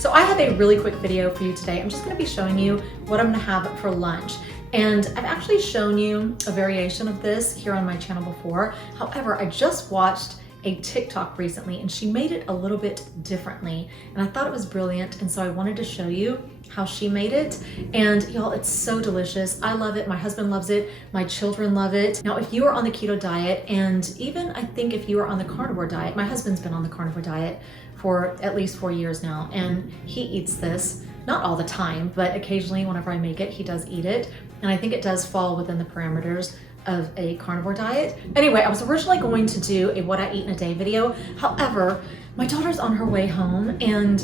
So I have a really quick video for you today. I'm just gonna be showing you what I'm gonna have for lunch. And I've actually shown you a variation of this here on my channel before. However, I just watched a TikTok recently and she made it a little bit differently. And I thought it was brilliant. And so I wanted to show you how she made it. And y'all, it's so delicious. I love it. My husband loves it. My children love it. Now, if you are on the keto diet, and even I think if you are on the carnivore diet, my husband's been on the carnivore diet for at least 4 years now, and he eats this, not all the time, but occasionally whenever I make it, he does eat it. And I think it does fall within the parameters of a carnivore diet. Anyway, I was originally going to do a what I eat in a day video. However, my daughter's on her way home and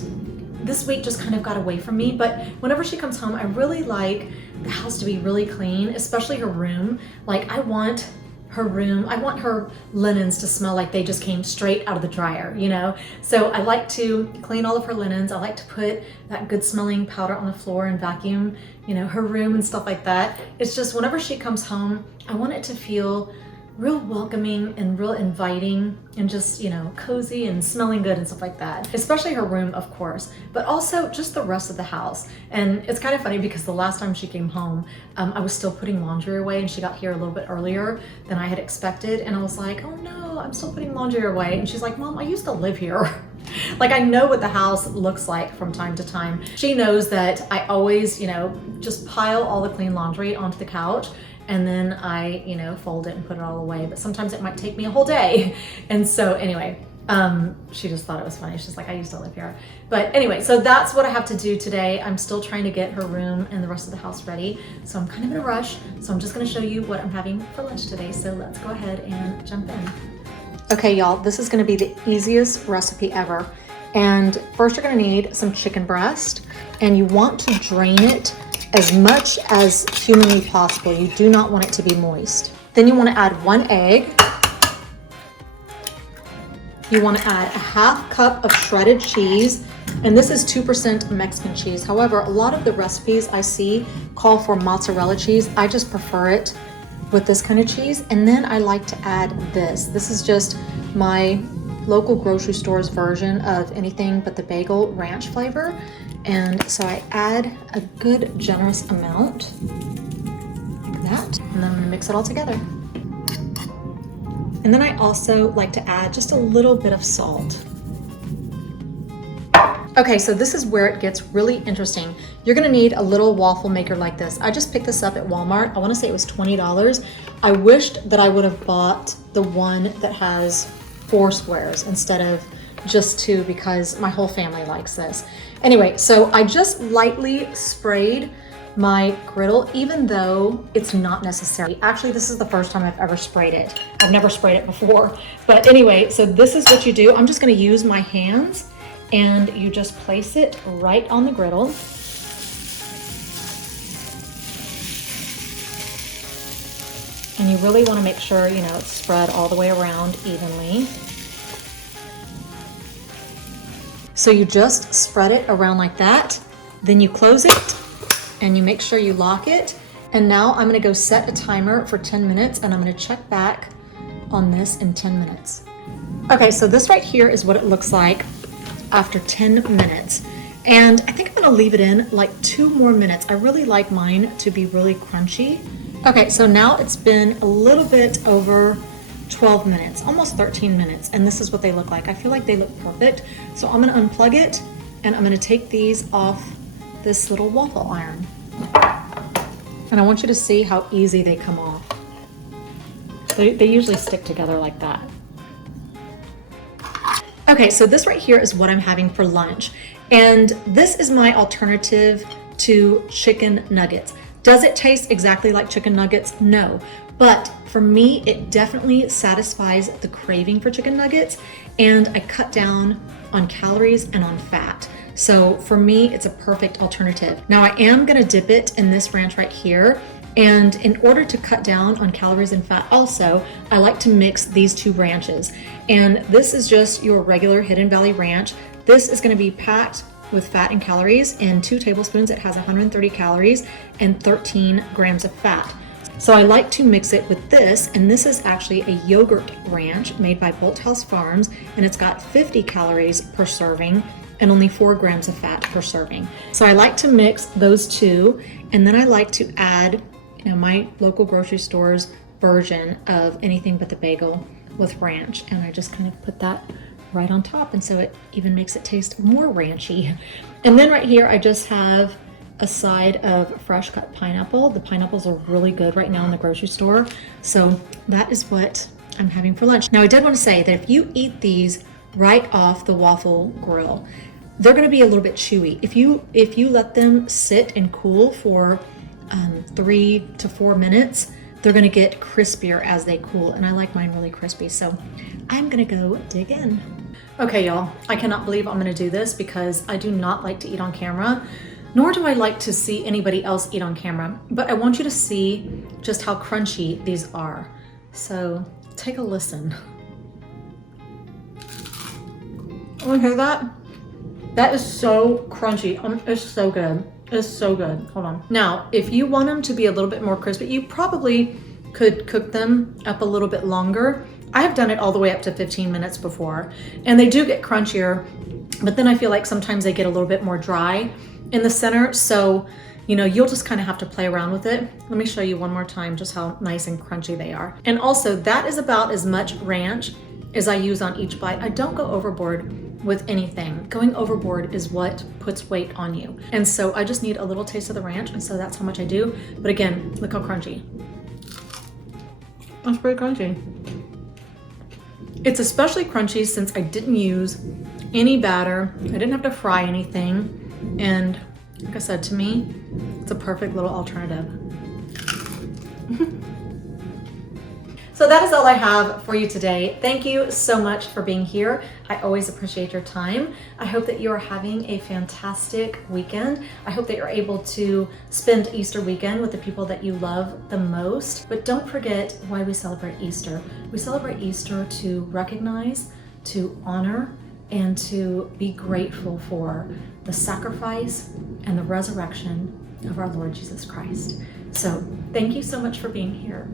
this week just kind of got away from me. But whenever she comes home, I really like the house to be really clean, especially her room. Like I want her linens to smell like they just came straight out of the dryer, you know? So I like to clean all of her linens. I like to put that good smelling powder on the floor and vacuum, you know, her room and stuff like that. It's just whenever she comes home, I want it to feel real welcoming and real inviting and just, you know, cozy and smelling good and stuff like that. Especially her room, of course, but also just the rest of the house. And it's kind of funny because the last time she came home, I was still putting laundry away and she got here a little bit earlier than I had expected. And I was like, oh no, I'm still putting laundry away. And she's like, Mom, I used to live here. Like I know what the house looks like from time to time. She knows that I always, you know, just pile all the clean laundry onto the couch and then I, you know, fold it and put it all away. But sometimes it might take me a whole day. And so anyway, she just thought it was funny. She's like, I used to live here. But anyway, so that's what I have to do today. I'm still trying to get her room and the rest of the house ready. So I'm kind of in a rush. So I'm just gonna show you what I'm having for lunch today. So let's go ahead and jump in. Okay, y'all, this is gonna be the easiest recipe ever. And first you're gonna need some chicken breast and you want to drain it as much as humanly possible. You do not want it to be moist. Then you want to add 1 egg. You want to add a 1/2 cup of shredded cheese, and this is 2% Mexican cheese. However, a lot of the recipes I see call for mozzarella cheese. I just prefer it with this kind of cheese. And then I like to add this. This is just my local grocery store's version of anything but the Bagle ranch flavor. And so I add a good generous amount like that, and then I'm gonna mix it all together. And then I also like to add just a little bit of salt. Okay, so this is where it gets really interesting. You're gonna need a little waffle maker like this. I just picked this up at Walmart. I wanna say it was $20. I wished that I would have bought the one that has 4 squares instead of just 2 because my whole family likes this. Anyway, so I just lightly sprayed my griddle, even though it's not necessary. Actually, this is the first time I've ever sprayed it. I've never sprayed it before. But anyway, so this is what you do. I'm just gonna use my hands and you just place it right on the griddle. And you really wanna make sure, you know, it's spread all the way around evenly. So you just spread it around like that, then you close it and you make sure you lock it. And now I'm gonna go set a timer for 10 minutes and I'm gonna check back on this in 10 minutes. Okay, so this right here is what it looks like after 10 minutes. And I think I'm gonna leave it in like 2 more minutes. I really like mine to be really crunchy. Okay, so now it's been a little bit over 12 minutes, almost 13 minutes, and this is what they look like. I feel like they look perfect. So I'm gonna unplug it and I'm gonna take these off this little waffle iron. And I want you to see how easy they come off. They usually stick together like that. Okay, so this right here is what I'm having for lunch. And this is my alternative to chicken nuggets. Does it taste exactly like chicken nuggets? No. But for me, it definitely satisfies the craving for chicken nuggets, and I cut down on calories and on fat. So for me, it's a perfect alternative. Now I am gonna dip it in this ranch right here, and in order to cut down on calories and fat also, I like to mix these 2 ranches. And this is just your regular Hidden Valley ranch. This is gonna be packed with fat and calories. In 2 tablespoons, it has 130 calories and 13 grams of fat. So I like to mix it with this, and this is actually a yogurt ranch made by Bolthouse Farms, and it's got 50 calories per serving and only 4 grams of fat per serving. So I like to mix those two, and then I like to add, my local grocery store's version of anything but the bagel with ranch, and I just kind of put that right on top, and so it even makes it taste more ranchy. And then right here I just have a side of fresh cut pineapple. The pineapples are really good right now in the grocery store, so that is what I'm having for lunch. Now I did want to say that if you eat these right off the waffle grill, they're going to be a little bit chewy. If you let them sit and cool for 3 to 4 minutes, they're going to get crispier as they cool, and I like mine really crispy, so I'm going to go dig in. Okay, y'all, I cannot believe I'm going to do this because I do not like to eat on camera, nor do I like to see anybody else eat on camera, but I want you to see just how crunchy these are. So take a listen. Oh, hear that? That is so crunchy. It's so good. It's so good. Hold on. Now, if you want them to be a little bit more crispy, you probably could cook them up a little bit longer. I have done it all the way up to 15 minutes before, and they do get crunchier, but then I feel like sometimes they get a little bit more dry in the center. So, you'll just kind of have to play around with it. Let me show you one more time just how nice and crunchy they are. And also, that is about as much ranch as I use on each bite. I don't go overboard with anything. Going overboard is what puts weight on you. And so I just need a little taste of the ranch, and so that's how much I do. But again, look how crunchy. That's pretty crunchy. It's especially crunchy since I didn't use any batter. I didn't have to fry anything. And like I said, to me, it's a perfect little alternative. So that is all I have for you today. Thank you so much for being here. I always appreciate your time. I hope that you are having a fantastic weekend. I hope that you're able to spend Easter weekend with the people that you love the most. But don't forget why we celebrate Easter. We celebrate Easter to recognize, to honor, and to be grateful for the sacrifice and the resurrection of our Lord Jesus Christ. So thank you so much for being here.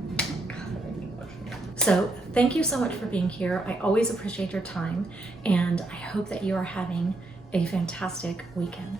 I always appreciate your time, and I hope that you are having a fantastic weekend.